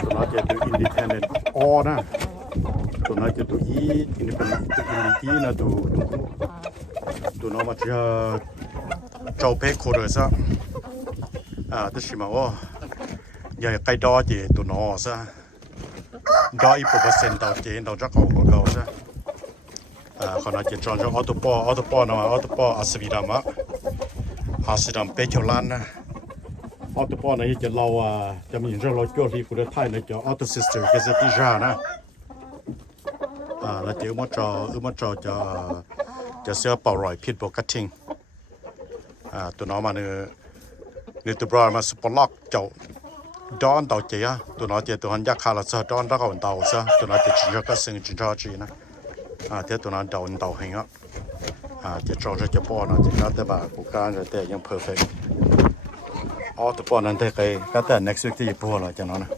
ตัวนั้นจะตัว independent or นะตัวนั้นจะตัว e independent ตัว e นะตัวนั้นมันจะเจ้าเพคโคเดอร์ซะตัวชิมาว่าอย่าใกล้ดอเจตัวน้อซะดอ1% ต่อเจต่อจักเอาซะเขาน่าจะจอนจะออโต้ปอนะออโต้ปออาสวิดามะอาสวิดามเปโชลันนะออโต้ปอนะจะเราจะมีเรื่องเราจ่อที่ผู้ไทยนะจะออโต้ซิสเตอร์ก็จะติจานะแล้วเดี๋ยวมาจอจะเสื้อเป่ารอยพิษบวกกระทิงตัวน้องมาเนี่ยตัวบรอมาสปอร์ล็อกเจ้าดอนเต่าเจียตัวน้องเจียตัวหันยักษ์คาละซะดอนรักเอาเต่าซะตัวน้องจะจิงก็ซึ่งจิงจีนะเดี๋ยวตัวนั้นเต่าหิงจะจอจะป้อนจะแต่ว่ากูการจะแต่ยังเพอร์เฟกต์ตัวป้อนนั้นแต่ก็แต่ next week ที่จะป้อนแล้วจังนั้นนะ